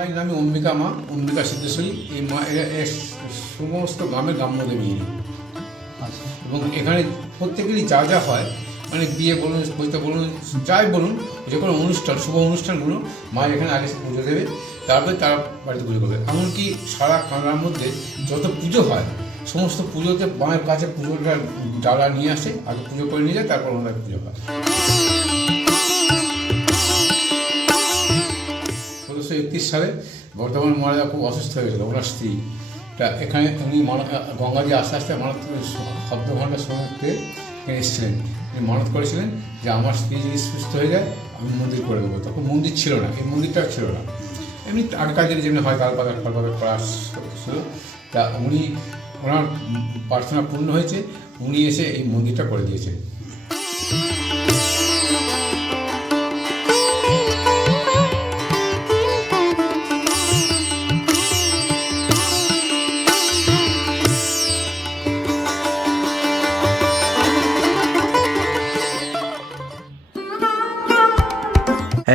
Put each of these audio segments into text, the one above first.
মায়ের নামে অম্বিকা মা অম্বিকা সিদ্ধেশ্বরী। এই মা এরা সমস্ত গ্রামের গ্রাম্য দেবী। আচ্ছা। এবং এখানে প্রত্যেকেরই যা যা হয় মানে বিয়ে বলুন পৈতা বলুন যাই বলুন যে কোনো অনুষ্ঠান শুভ অনুষ্ঠানগুলো মা এখানে আগে পুজো দেবে তারপরে তার বাড়িতে পুজো করবে। এমনকি সারা কানার মধ্যে যত পুজো হয় সমস্ত পুজোতে মায়ের কাছে পুজোটা ডালা নিয়ে আসে আগে পুজো করে নিয়ে যায় তারপর ওনার পুজো হয়। একত্রিশ সালে বর্তমান মহারাজা খুব অসুস্থ হয়েছিল ওনার স্ত্রী। তা এখানে উনি মানত, গঙ্গা দিয়ে আস্তে আস্তে মানত শব্দ ভাণ্ডার সময় পেয়ে এসেছিলেন। উনি মানত করেছিলেন যে আমার স্ত্রী যদি সুস্থ হয়ে যায়, আমি মন্দির করে দেবো। তখন মন্দির ছিল না, এই মন্দিরটা ছিল না। এমনি আগেকার দিনে যেমনি হয় তাল পাতা ফল পাতা করা ছিল। তা উনি, ওনার প্রার্থনা পূর্ণ হয়েছে, উনি এসে এই মন্দিরটা করে দিয়েছেন।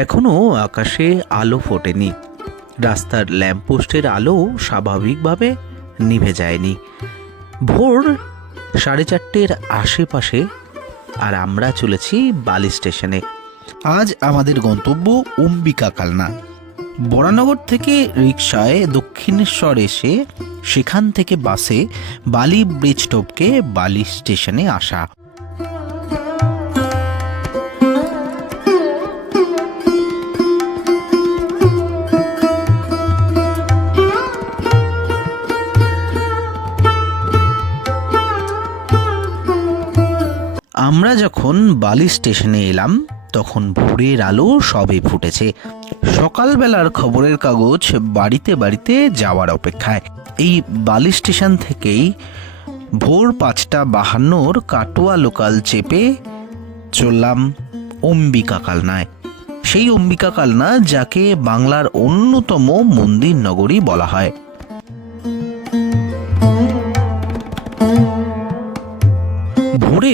এখনও আকাশে আলো ফোটেনি। রাস্তার ল্যাম্পপোস্টের আলো স্বাভাবিকভাবে নিভে যায়নি। ভোর সাড়ে চারটের আশেপাশে আর আমরা চলেছি বালি স্টেশনে। আজ আমাদের গন্তব্য অম্বিকা কালনা। বরানগর থেকে রিক্সায় দক্ষিণেশ্বর এসে সেখান থেকে বাসে বালি ব্রিজ টপকে বালি স্টেশনে আসা। আমরা যখন বালি স্টেশনে এলাম, তখন ভোরের আলো সবে ফুটেছে। সকালবেলার খবরের কাগজ বাড়িতে বাড়িতে যাওয়ার অপেক্ষায়। এই বালি স্টেশন থেকেই ভোর পাঁচটা বাহান্নর কাটোয়া লোকাল চেপে চললাম অম্বিকা কালনায়। সেই অম্বিকা কালনা, যাকে বাংলার অন্যতম মন্দির নগরী বলা হয়।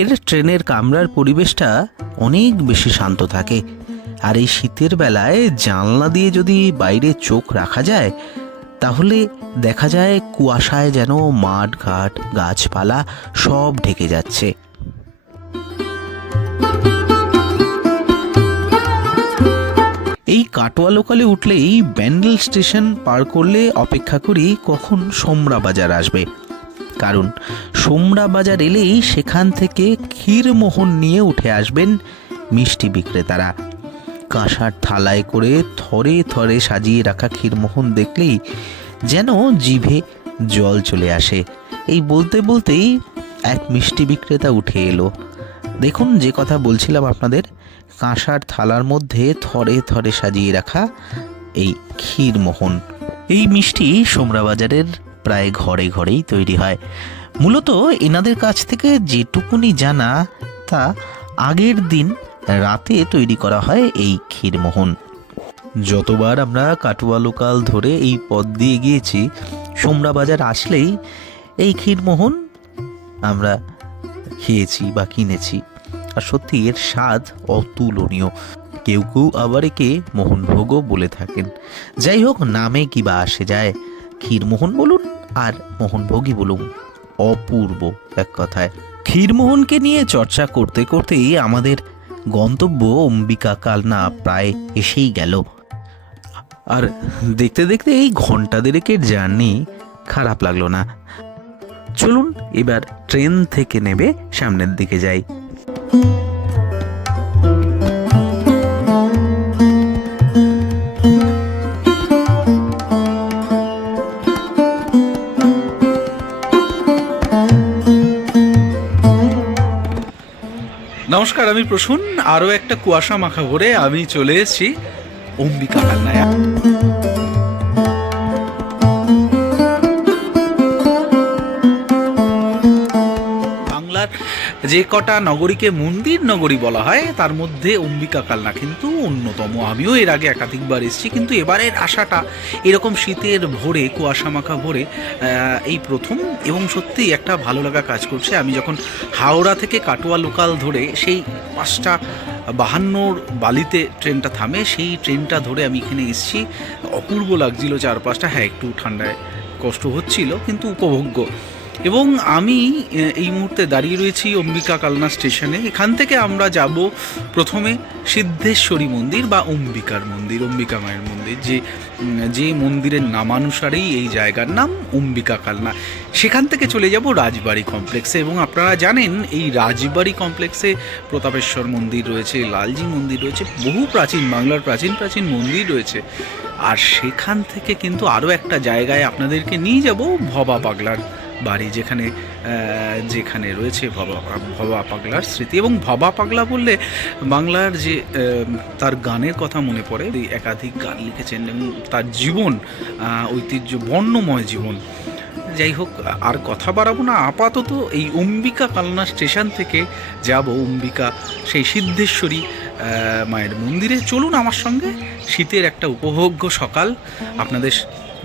ভোরের ট্রেনের কামরার পরিবেশটা অনেক বেশি শান্ত থাকে। আর এই শীতের বেলায় জানলা দিয়ে যদি বাইরে চোখ রাখা যায়, তাহলে দেখা যায় কুয়াশায় যেন মাঠ ঘাট গাছপালা সব ঢেকে যাচ্ছে। এই কাটোয়া লোকালে উঠলেই ব্যান্ডেল স্টেশন পার করলে অপেক্ষা করি কখন সোমরা বাজার আসবে। কারণ সোমরা বাজার এলেই সেখান থেকে ক্ষীরমোহন নিয়ে উঠে আসবেন মিষ্টি বিক্রেতারা। কাঁসার থালায় করে থরে থরে সাজিয়ে রাখা ক্ষীরমোহন দেখলেই যেন জিভে জল চলে আসে। এই বলতে বলতেই এক মিষ্টি বিক্রেতা উঠে এলো। দেখুন, যে কথা বলছিলাম আপনাদের, কাঁসার থালার মধ্যে থরে থরে সাজিয়ে রাখা এই ক্ষীরমোহন। এই মিষ্টি সোমরা বাজারের প্রায় ঘরে ঘরেই তৈরি হয়। মূলত এনাদের কাছ থেকে যেটুকুনি জানা, তা আগের দিন রাতে তৈরি করা হয় এই ক্ষীরমোহন। যতবার আমরা কাটুয়া লোকাল ধরে এই পথ দিয়ে গিয়েছি সোমরা বাজার আসলেই এই ক্ষীরমোহন আমরা খেয়েছি বা কিনেছি। আর সত্যি এর স্বাদ অতুলনীয়। কেউ কেউ আবার একে মোহনভোগও বলে থাকেন। যাই হোক, নামে কি বা আসে যায়। ক্ষীরমোহন বলুন আর মোহনভোগী বলুন। অপূর্ব এক কথায়। ক্ষীরমোহনকে নিয়ে চর্চা করতে করতেই আমাদের গন্তব্য অম্বিকা কালনা প্রায় এসেই গেল। আর দেখতে দেখতে এই ঘণ্টা দেড়েকের জার্নি খারাপ লাগল না। চলুন এবার ট্রেন থেকে নেবে সামনের দিকে যাই। নমস্কার আমি প্রসুন। আরও একটা কুয়াশা মাখা ভরে আমি চলে এসেছি অম্বিকা কালনায় যে কটা নগরীকে মন্দির নগরী বলা হয়, তার মধ্যে অম্বিকা কালনা কিন্তু অন্যতম। আমিও এর আগে একাধিকবার এসেছি, কিন্তু এবারের আশাটা এরকম শীতের ভোরে, কুয়াশা মাখা ভোরে এই প্রথম এবং সত্যি একটা ভালো লাগা কাজ করছে। আমি যখন হাওড়া থেকে কাটোয়া লোকাল ধরে সেই পাঁচটা বাহান্নর বালিতে ট্রেনটা থামে, সেই ট্রেনটা ধরে আমি এখানে এসেছি। অপূর্ব লাগছিল চারপাশটা। হ্যাঁ একটু ঠান্ডায় কষ্ট হচ্ছিল, কিন্তু উপভোগ্য। এবং আমি এই মুহূর্তে দাঁড়িয়ে রয়েছি অম্বিকা কালনা স্টেশনে। এখান থেকে আমরা যাব প্রথমে সিদ্ধেশ্বরী মন্দির বা অম্বিকার মন্দির, অম্বিকা মায়ের মন্দির, যে যে মন্দিরের নামানুসারেই এই জায়গার নাম অম্বিকা কালনা। সেখান থেকে চলে যাব রাজবাড়ি কমপ্লেক্সে এবং আপনারা জানেন, এই রাজবাড়ি কমপ্লেক্সে প্রতাপেশ্বর মন্দির রয়েছে, লালজি মন্দির রয়েছে, বহু প্রাচীন, বাংলার প্রাচীন প্রাচীন মন্দির রয়েছে। আর সেখান থেকে কিন্তু আরও একটা জায়গায় আপনাদেরকে নিয়ে যাব ভবা পাগলার বাড়ি যেখানে যেখানে রয়েছে ভবা ভবা পাগলার স্মৃতি। এবং ভবা পাগলা বললে বাংলার যে তার গানের কথা মনে পড়ে একাধিক গান লিখেছেন এবং তার জীবন ঐতিহ্য, বর্ণময় জীবন। যাই হোক, আর কথা বাড়াবো না, আপাতত এই অম্বিকা কালনা স্টেশন থেকে যাব অম্বিকা সেই সিদ্ধেশ্বরী মায়ের মন্দিরে। চলুন আমার সঙ্গে শীতের একটা উপভোগ্য সকাল আপনাদের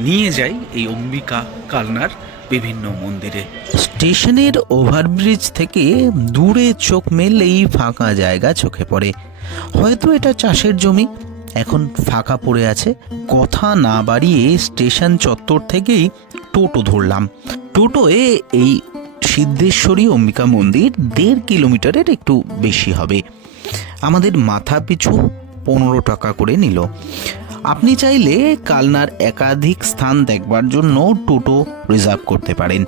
নিয়ে যাই এই অম্বিকা কালনার বিভিন্ন মন্দিরে। স্টেশনের ওভারব্রিজ থেকে দূরে চোখ মেললেই ফাঁকা জায়গা চোখে পড়ে। হয়তো এটা চাষের জমি। এখন ফাঁকা পড়ে আছে। কথা না বাড়িয়ে স্টেশন চত্বর থেকেই টোটো ধরলাম। টোটোয়ে এই সিদ্ধেশ্বরী অম্বিকা মন্দির দেড় কিলোমিটারের একটু বেশি হবে। আমাদের মাথা পিছু পনেরো টাকা করে নিল। আপনি চাইলে কালনার একাধিক স্থান দেখবার জন্য টোটো রিজার্ভ করতে পারেন।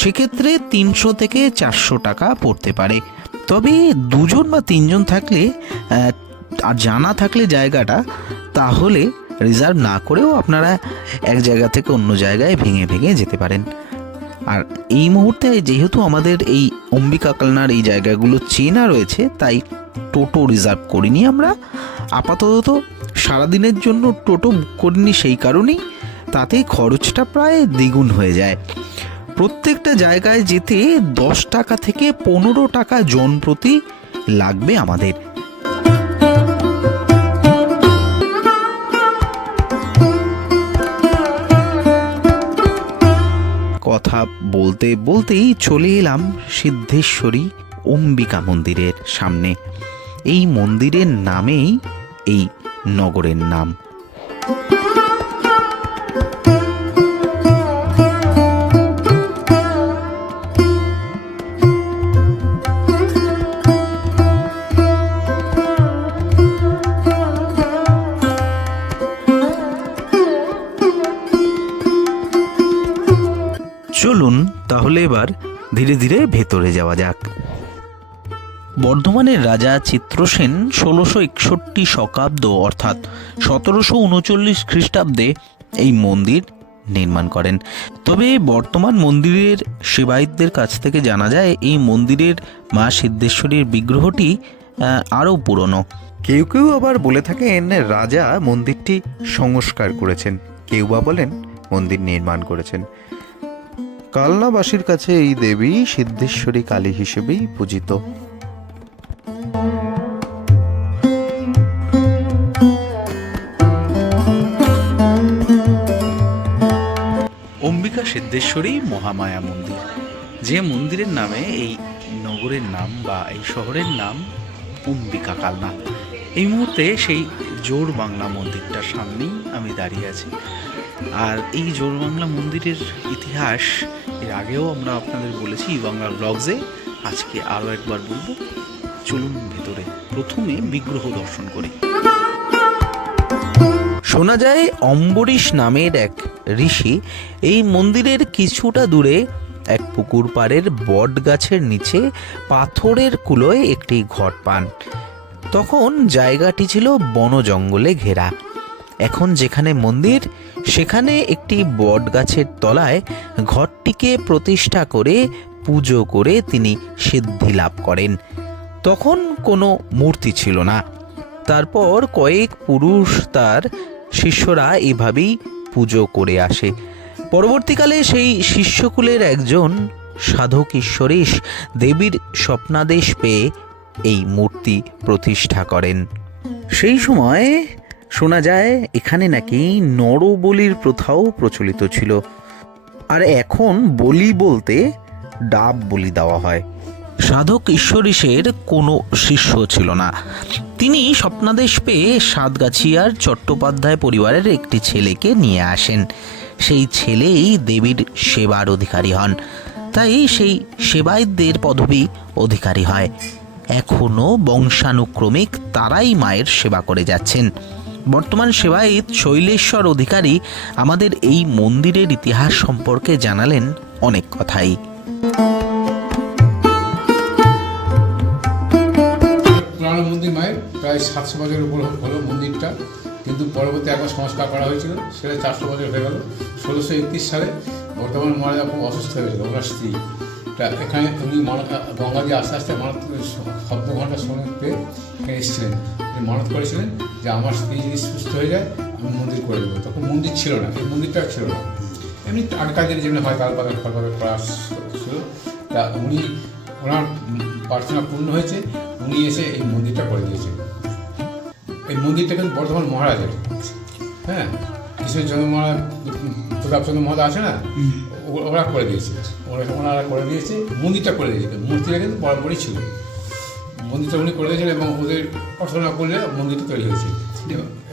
সেক্ষেত্রে তিনশো থেকে চারশো টাকা পড়তে পারে। তবে দুজন বা তিনজন থাকলে আর জানা থাকলে জায়গাটা, তাহলে রিজার্ভ না করেও আপনারা এক জায়গা থেকে অন্য জায়গায় ভেঙে ভেঙে যেতে পারেন। আর এই মুহূর্তে যেহেতু আমাদের এই অম্বিকা কালনার এই জায়গাগুলো চেনা রয়েছে, তাই টোটো রিজার্ভ করিনি আমরা। আপাতত সারাদিনের জন্য টোটো বুক করিনি সেই কারণেই, তাতে খরচটা প্রায় দ্বিগুণ হয়ে যায়। প্রত্যেকটা জায়গায় যেতে দশ টাকা থেকে পনেরো টাকা জন প্রতি লাগবে আমাদের। কথা বলতে বলতেই চলে এলাম সিদ্ধেশ্বরী অম্বিকা মন্দিরের সামনে। এই মন্দিরের নামেই এই নগরের নাম। চলুন তাহলে এবার ধীরে ধীরে ভেতরে যাওয়া যাক। বর্ধমানের রাজা চিত্রসেন ষোলোশো একষট্টি শকাব্দ, অর্থাৎ সতেরোশো উনচল্লিশ খ্রিস্টাব্দে এই মন্দির নির্মাণ করেন। তবে বর্তমান মন্দিরের সেবায়িতদের কাছ থেকে জানা যায়, এই মন্দিরের মা সিদ্ধেশ্বরীর বিগ্রহটি আরও পুরনো। কেউ কেউ আবার বলে থাকেন, রাজা মন্দিরটি সংস্কার করেছেন। কেউ বা বলেন মন্দির নির্মাণ করেছেন। কালনাবাসীর কাছে এই দেবী সিদ্ধেশ্বরী কালী হিসেবেই পূজিত। অম্বিকা সিদ্ধেশ্বরী মহামায়া মন্দির। যে মন্দিরের নামে এই নগরের নাম বা এই শহরের নাম অম্বিকা কালনা এই মুহূর্তে সেই জোর বাংলা মন্দিরটার সামনেই আমি দাঁড়িয়ে আছি। আর এই জোর বাংলা মন্দিরের ইতিহাস, এর আগেও আমরা আপনাদের বলেছি বাংলা ব্লগসে আজকে আরও একবার বলব, চলুন ভেতরে। প্রথমে বিগ্রহ দর্শন করি। শোনা যায় অম্বরীশ নামের এক ঋষি এই মন্দিরের কিছুটা দূরে এক পুকুর পাড়ের বট গাছের নিচে পাথরের কুলোয় একটি ঘর পান। তখন জায়গাটি ছিল বন জঙ্গলে ঘেরা। এখন যেখানে মন্দির, সেখানে একটি বট গাছের তলায় ঘরটিকে প্রতিষ্ঠা করে পুজো করে তিনি সিদ্ধি লাভ করেন। তখন কোনো মূর্তি ছিল না। তারপর কয়েক পুরুষ তার শিষ্যরা এভাবেই পুজো করে আসে। পরবর্তীকালে সেই শিষ্যকুলের একজন সাধক ঈশ্বরেশ দেবীর স্বপ্নাদেশ পেয়ে এই মূর্তি প্রতিষ্ঠা করেন। সেই সময় শোনা যায়, এখানে নাকি নরবলির প্রথাও প্রচলিত ছিল। আর এখন বলি বলতে ডাব বলি দেওয়া হয়। সাধক ঈশ্বরীশের কোনো শিষ্য ছিল না। তিনি স্বপ্নাদেশ পেয়ে সাতগাছিয়ার চট্টোপাধ্যায় পরিবারের একটি ছেলেকে নিয়ে আসেন। সেই ছেলেই দেবীর সেবার অধিকারী হন। তাই সেই সেবায়তদের পদবি অধিকারী হয়। এখনও বংশানুক্রমিক তারাই মায়ের সেবা করে যাচ্ছেন। বর্তমান সেবায়িত শৈলেশ্বর অধিকারী আমাদের এই মন্দিরের ইতিহাস সম্পর্কে জানালেন অনেক কথাই। প্রায় সাতশো বছরের উপর হলো মন্দিরটা, কিন্তু পরবর্তী একবার সংস্কার করা হয়েছিল, সেটা চারশো বছর হয়ে গেল। ষোলোশো একত্রিশ সালে বর্তমান মহারাজা খুব অসুস্থ হয়েছিল ওনার স্ত্রী। তা এখানে উনি গঙ্গা দিয়ে আস্তে আস্তে মানত শব্দ ঘণ্টা শুনে পেয়ে এসেছিলেন। উনি মানত করেছিলেন যে আমার স্ত্রী যদি সুস্থ হয়ে যায়, আমি মন্দির করে দেবো। তখন মন্দির ছিল না, এই মন্দিরটা ছিল না। এমনি আগেকার যেমনি হয়, তাল পাতা ফল পাতা করা ছিল। তা উনি, ওনার প্রার্থনা পূর্ণ হয়েছে, উনি এসে এই মন্দিরটা করে দিয়েছেন। এই মন্দিরটা কিন্তু বর্ধমান মহারাজের। হ্যাঁ? কৃষ্ণচন্দ্র মহারাজ প্রতাপচন্দ্র মহারাজ আছে না? ও- ওরা করে দিয়েছে। ওরা ওনারা করে দিয়েছে মন্দিরটা করে দিয়েছে। মূর্তিটা কিন্তু বরাবরই ছিল। মন্দিরটা উনি করে দিয়েছেন এবং ওদের প্রার্থনা করলে মন্দিরটা তৈরি হয়েছে।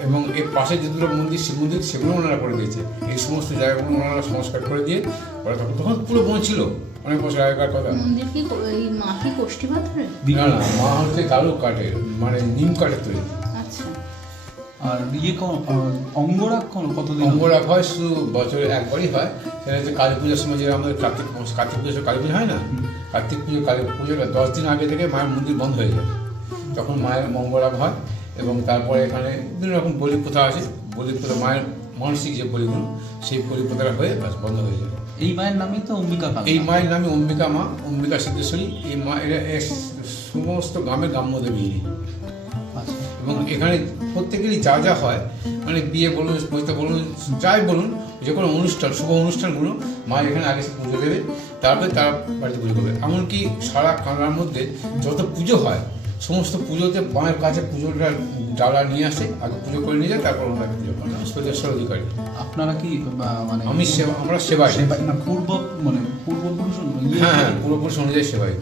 এবং এর পাশে যে দুটো মন্দির শিব মন্দির সেগুলো ওনারা করে দিয়েছে। এই সমস্ত জায়গাগুলো ওনারা সংস্কার করে দিয়ে ওরা তখন তখন পুরো বন ছিল। অনেক বছর আগেকার কথা। মন্দির কি মা কি না না মা হচ্ছে কালো কাঠের মানে নিম কাঠের তৈরি। আর ইয়ে অঙ্গরাগ ক- কতদিন অঙ্গরাগ হয় শুধু বছরে একবারই হয়। সেটা হচ্ছে কালী পুজোর সময় যে আমাদের কার্তিক কার্তিক পুজোর কালী পুজো হয় না? কার্তিক পুজো কালী পুজোর দশ দিন আগে থেকে মায়ের মন্দির বন্ধ হয়ে যায়। তখন মায়ের মঙ্গলাভ হয় এবং তারপরে এখানে বিভিন্ন রকম বলি প্রথা আছে। বলি প্রথা মায়ের মানসিক যে বলিগুলো সেই বলি প্রথাটা হয়ে ব্যাস বন্ধ হয়ে যায়। এই মায়ের নামই তো অম্বিকা কালী এই মায়ের নামে অম্বিকা মা অম্বিকা সিদ্ধেশ্বরী। এই মা এরা সমস্ত গ্রামের গ্রাম্য দেবী। এবং এখানে প্রত্যেকেরই যা যা হয় মানে বিয়ে বলুন পৈতা বলুন যাই বলুন যে কোনো অনুষ্ঠান শুভ অনুষ্ঠানগুলো মা এখানে আগে পুজো দেবে তারপরে তার বাড়িতে পুজো করবে। এমনকি সারা কানার মধ্যে যত পুজো হয় সমস্ত পুজোতে মায়ের কাছে পুজোটা ডালা নিয়ে আসে আগে পুজো করে নিয়ে যায় তারপর ওনাকে পুজো করে অধিকারী। আপনারা কি মানে আমি সেবা আমরা সেবা সেবা না পূর্ব মানে পূর্বপুরুষ হ্যাঁ হ্যাঁ পুরোপুরি অনুযায়ী সেবাই।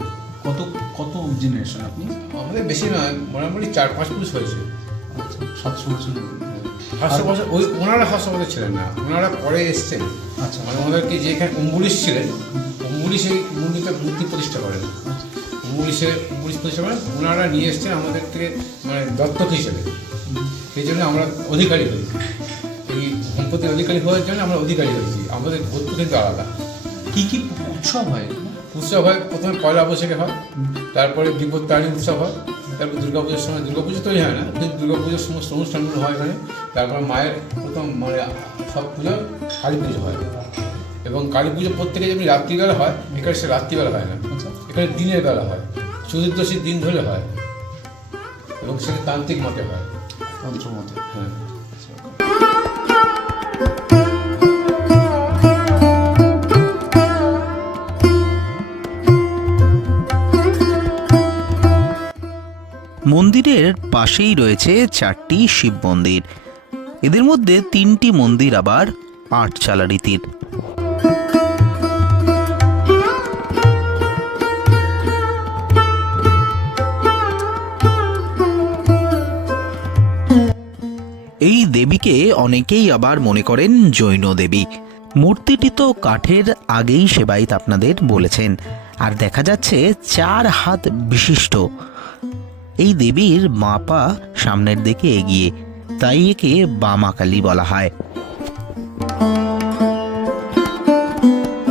কত কত জেনারেশন আপনি? আমাদের বেশি নয় মোটামুটি চার পাঁচ পুরুষ হয়েছে। আচ্ছা সাতশো বছর সাতশো বছর ওই ওনারা সাতশো বছর ছিলেন না ওনারা পরে এসছেন। আচ্ছা। মানে ওনাদেরকে যে এখানে অম্বুলিশ ছিলেন অম্বুলিশ এই মন্দিরটা মূর্তি প্রতিষ্ঠা করেন। অম্বুলিশে অম্বুলিশ প্রতিষ্ঠা করেন ওনারা নিয়ে এসছেন আমাদের থেকে মানে দত্তক হিসেবে। সেই জন্য আমরা অধিকারী হই। এই সম্পত্তির অধিকারী হওয়ার জন্য আমরা অধিকারী হয়েছি। আমাদের ভূত কিন্তু আলাদা। কী কী উৎসব হয়? উৎসব হয় প্রথমে পয়লা বৈশাখে হয় তারপরে বিপত্তারী উৎসব হয় তারপর দুর্গা পুজোর সময় দুর্গা পুজো তৈরি হয় না কিন্তু দুর্গা পুজোর সমস্ত অনুষ্ঠানগুলো হয় এখানে। তারপর মায়ের প্রথম মানে সব পুজো কালী পুজো হয়। এবং কালী পুজো প্রত্যেকে যেমনি রাত্রিবেলা হয় এখানে সে রাত্রিবেলা হয় না। আচ্ছা। এখানে দিনের বেলা হয় চতুর্দশীর দিন ধরে হয় এবং সেটা তান্ত্রিক মতে হয়। তন্ত্রমতে হ্যাঁ। মন্দিরের পাশেই রয়েছে চারটি শিব মন্দির। এদের মধ্যে তিনটি মন্দির আবার আটচালা রীতির। এই দেবীকে অনেকেই আবার মনে করেন জৈন দেবী। মূর্তিটি তো কাঠের আগেই সেবাইত আপনাদের বলেছেন। আর দেখা যাচ্ছে চার হাত বিশিষ্ট। এই দেবীর মাপা সামনের দিকে এগিয়ে, তাই একে বামাকালী বলা হয়।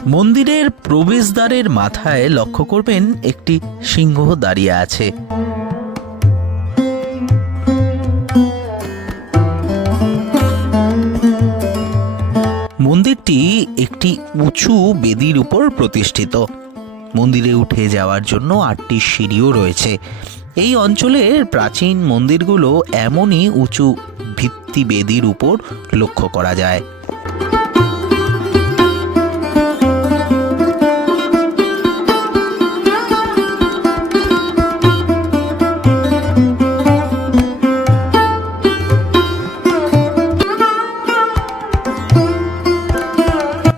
মন্দিরের প্রবেশদ্বারের মাথায় লক্ষ্য করবেন একটি সিংহ দাঁড়িয়ে আছে। মন্দিরটি একটি উঁচু বেদির উপর প্রতিষ্ঠিত। মন্দিরে উঠে যাওয়ার জন্য আটটি সিঁড়িও রয়েছে। এই অঞ্চলের প্রাচীন মন্দিরগুলো এমনই উঁচু ভিত্তি বেদির উপর লক্ষ্য করা যায়।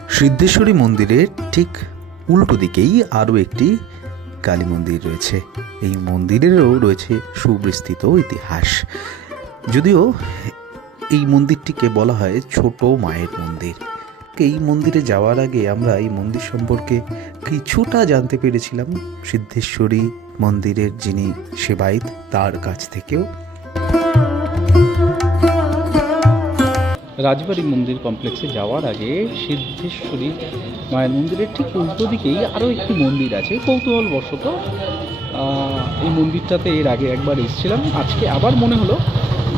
সিদ্ধেশ্বরী মন্দিরের ঠিক উল্টো দিকেই আরও একটি কালী মন্দির রয়েছে। এই মন্দিরেরও রয়েছে সুবিস্তৃত ইতিহাস। যদিও এই মন্দিরটিকে বলা হয় ছোট মায়ের মন্দির। এই মন্দিরে যাওয়ার আগে আমরা এই মন্দির সম্পর্কে কিছুটা জানতে পেরেছিলাম। সিদ্ধেশ্বরী মন্দিরের যিনি সেবায়িত, তার কাছ থেকেও। রাজবাড়ি মন্দির কমপ্লেক্সে যাওয়ার আগে সিদ্ধেশ্বরী মায়ের মন্দিরের ঠিক উল্টো দিকেই আরও একটি মন্দির আছে, কৌতূহলবশত। এই মন্দিরটাতে এর আগে একবার এসেছিলাম। আজকে আবার মনে হলো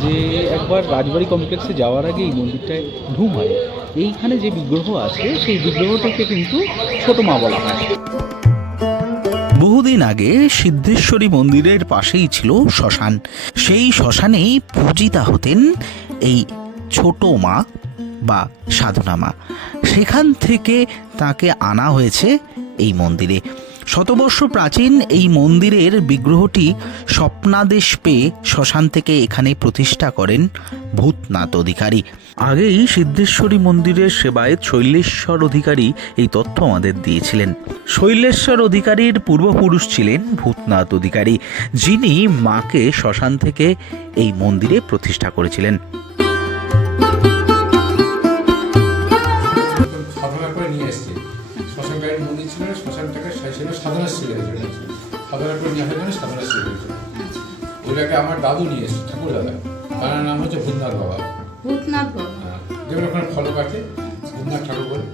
যে একবার রাজবাড়ি কমপ্লেক্সে যাওয়ার আগে এই মন্দিরটায় ঢুম হয়। এইখানে যে বিগ্রহ আছে, সেই বিগ্রহটাকে কিন্তু ছোট মা বলা হয়। বহুদিন আগে সিদ্ধেশ্বরী মন্দিরের পাশেই ছিল শ্মশান। সেই শ্মশানেই পূজিতা হতেন এই ছোট মা বা সাধনা মা। সেখান থেকে তাকে আনা হয়েছে এই মন্দিরে। শতবর্ষ প্রাচীন এই মন্দিরের বিগ্রহটি স্বপ্নাদেশ পেয়ে শ্মশান থেকে এখানে প্রতিষ্ঠা করেন ভূতনাথ অধিকারী। আগেই সিদ্ধেশ্বরী মন্দিরের সেবায় শৈলেশ্বর অধিকারী এই তথ্য আমাদের দিয়েছিলেন। শৈলেশ্বর অধিকারীর পূর্বপুরুষ ছিলেন ভূতনাথ অধিকারী, যিনি মাকে শ্মশান থেকে এই মন্দিরে প্রতিষ্ঠা করেছিলেন। ওটাকে আমার দাদু নিয়ে এসছে ঠাকুর দাদা তার নাম হচ্ছে ভূতনাথ বাবা। ভূতনাথ বাবা। হ্যাঁ, যেমন ওখানে ফলক আছে ভূতনাথ ঠাকুর। বলে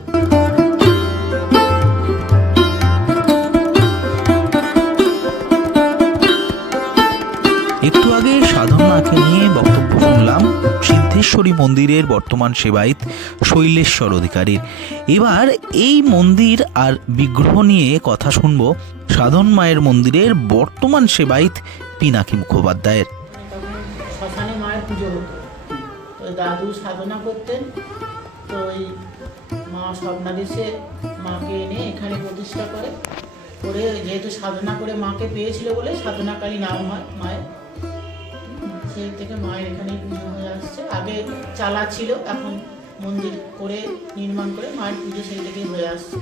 একটু আগে সাধনাকে নিয়ে বক্তব্য শুনলাম সিদ্ধেশ্বরী মন্দিরের বর্তমান সেবায়িত শৈলেশ্বর অধিকারীর। এবার এই মন্দির আর বিগ্রহ নিয়ে কথা শুনব সাধন মায়ের মন্দিরের বর্তমান সেবায়িত পিনাকি মুখোপাধ্যায়ের। শ্মশানে মায়ের পুজো হতো তো দাদু সাধনা করতেন। তো ওই মা স্বপ্নাদেশে মাকে এনে এখানে প্রতিষ্ঠা করে। করে যেহেতু সাধনা করে মাকে পেয়েছিল বলে সাধনাকারী নাম হয় মায়ের। সেই থেকে মায়ের এখানেই পুজো হয়ে আসছে। আগে চালা ছিল এখন মন্দির করে নির্মাণ করে মায়ের পুজো সেই থেকেই হয়ে আসছে।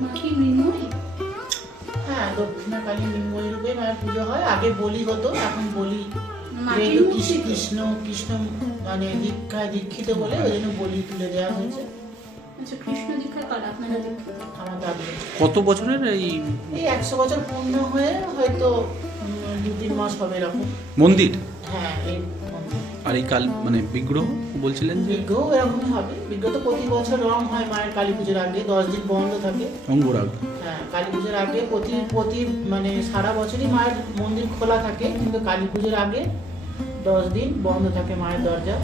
মা কি মৃন্ময়ী? হ্যাঁ দক্ষিণাকালী মৃন্ময়ী রূপে মায়ের পুজো হয়। আগে বলি হতো এখন বলি। মূর্তি? কৃষ্ণ কৃষ্ণ মানে দীক্ষায় দীক্ষিত বলে ওই জন্য বলি তুলে দেওয়া হয়েছে। আচ্ছা কত বছরের এই এই একশো বছর পূর্ণ হয়ে হয়তো দু তিন মাস হবে এরকম। মন্দির? হ্যাঁ এই। আর এই কাল মানে বিগ্রহ বলছিলেন যে? বিজ্ঞও এরকমই হবে। বিজ্ঞ তো প্রতি বছর রং হয় মায়ের কালী পুজোর আগে দশ দিন বন্ধ থাকে। অঙ্গরাগ। হ্যাঁ কালী পুজোর আগে প্রতি প্রতি মানে সারা বছরই মায়ের মন্দির খোলা থাকে কিন্তু কালী পুজোর আগে দশ দিন বন্ধ থাকে মায়ের দরজা।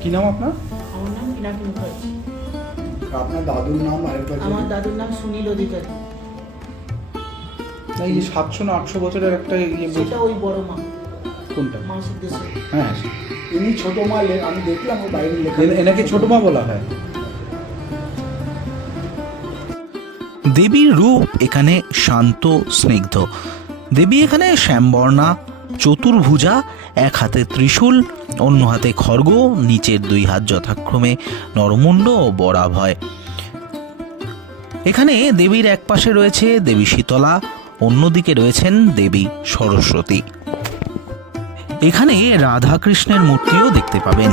কি নাম আপনার? আমার নাম পিনাকি মুখার্জি। আপনার দাদুর নাম আরেকবার আমার দাদুর নাম সুনীল অধিকারী। এই যে সাতশো না আটশো বছরের একটা ইয়ে সেটা ওই বড় মা। হ্যাঁ। ইনি ছোট মা আমি দেখলাম ওর বাইরে লেখা এনাকে ছোট মা বলা হয়। দেবীর রূপ এখানে শান্ত স্নিগ্ধ। দেবী এখানে শ্যামবর্ণা চতুর্ভুজা এক হাতে ত্রিশূল অন্য হাতে খড়গ নিচের দুই হাত যথাক্রমে নরমুণ্ড ও বরাভয়। এখানে দেবীর এক পাশে রয়েছে দেবী শীতলা অন্যদিকে রয়েছেন দেবী সরস্বতী। এখানে রাধাকৃষ্ণের মূর্তিও দেখতে পাবেন।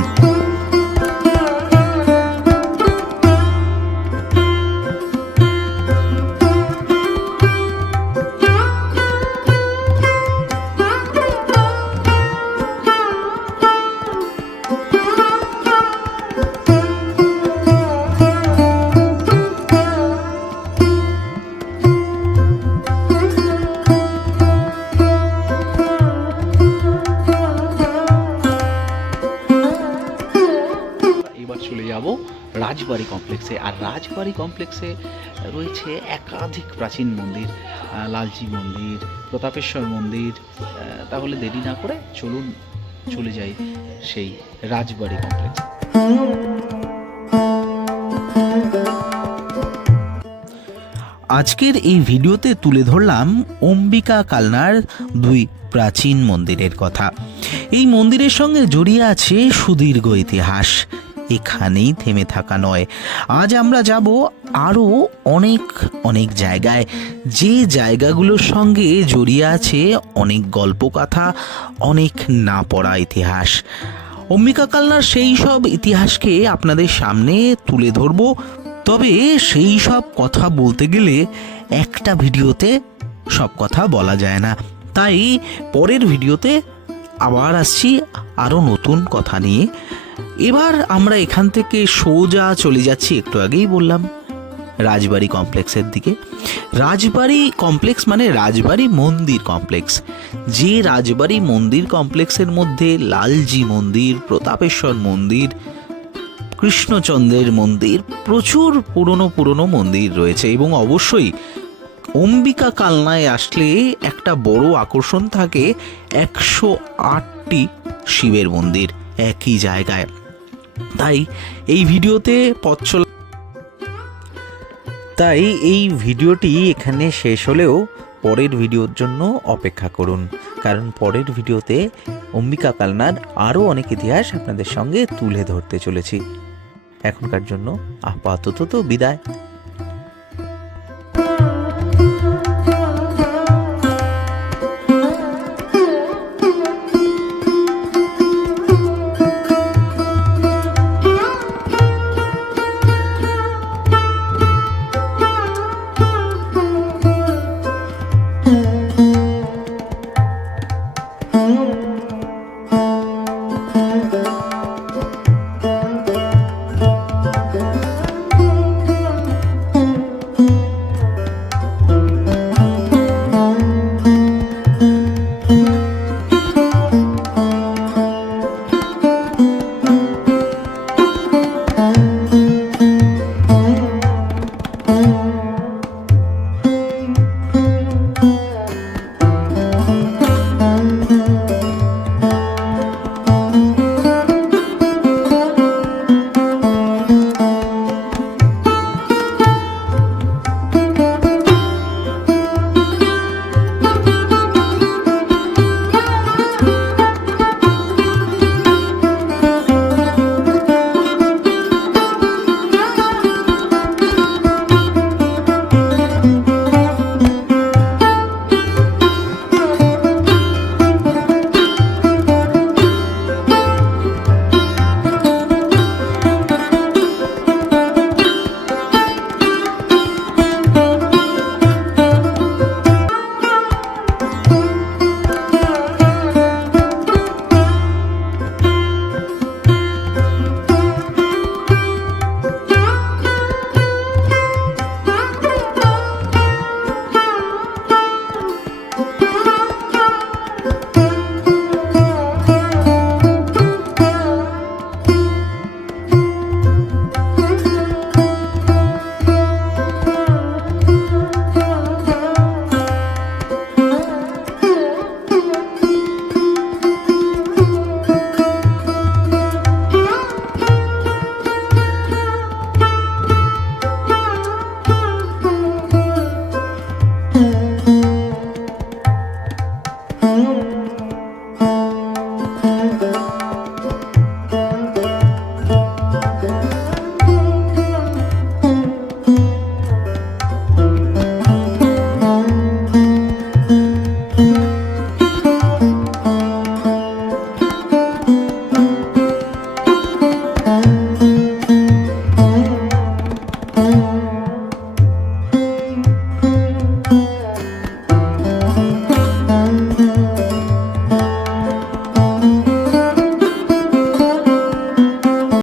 রাজবাড়ি কমপ্লেক্সে রয়েছে একাধিক প্রাচীন মন্দির লালজি মন্দির, প্রতাপেশ্বর মন্দির তাহলে দেরি না করে চলুন, চলে যাই সেই রাজবাড়ি কমপ্লেক্স। আজকের এই ভিডিওতে তুলে ধরলাম অম্বিকা কালনার দুই প্রাচীন মন্দিরের কথা। এই মন্দিরের সঙ্গে জড়িয়ে আছে সুদীর্ঘ ইতিহাস। এখানেই থেমে থাকা নয়। আজ আমরা যাব আরও অনেক অনেক জায়গায়। যে জায়গাগুলোর সঙ্গে জড়িয়ে আছে অনেক গল্পকথা, অনেক না পড়া ইতিহাস। অম্বিকা কালনার সেই সব ইতিহাসকে আপনাদের সামনে তুলে ধরব। তবে সেই সব কথা বলতে গেলে একটা ভিডিওতে সব কথা বলা যায় না। তাই পরের ভিডিওতে আবার আসছি আরও নতুন কথা নিয়ে। এবার আমরা এখান থেকে সোজা চলে যাচ্ছি, একটু আগেই বললাম, রাজবাড়ি কমপ্লেক্সের দিকে। রাজবাড়ি কমপ্লেক্স মানে রাজবাড়ি মন্দির কমপ্লেক্স। যে রাজবাড়ি মন্দির কমপ্লেক্সের মধ্যে লালজি মন্দির, প্রতাপেশ্বর মন্দির, কৃষ্ণচন্দ্রের মন্দির, প্রচুর পুরনো পুরনো মন্দির রয়েছে এবং অবশ্যই অম্বিকা কালনায় আসলে একটা বড় আকর্ষণ থাকে একশো আটটি শিবের মন্দির একই জায়গায়। তাই এই ভিডিওতে পথ তাই এই ভিডিওটি এখানে শেষ হলেও পরের ভিডিওর জন্য অপেক্ষা করুন। কারণ পরের ভিডিওতে অম্বিকা কালনার আরও অনেক ইতিহাস আপনাদের সঙ্গে তুলে ধরতে চলেছি। এখনকার জন্য আপাতত তো বিদায়।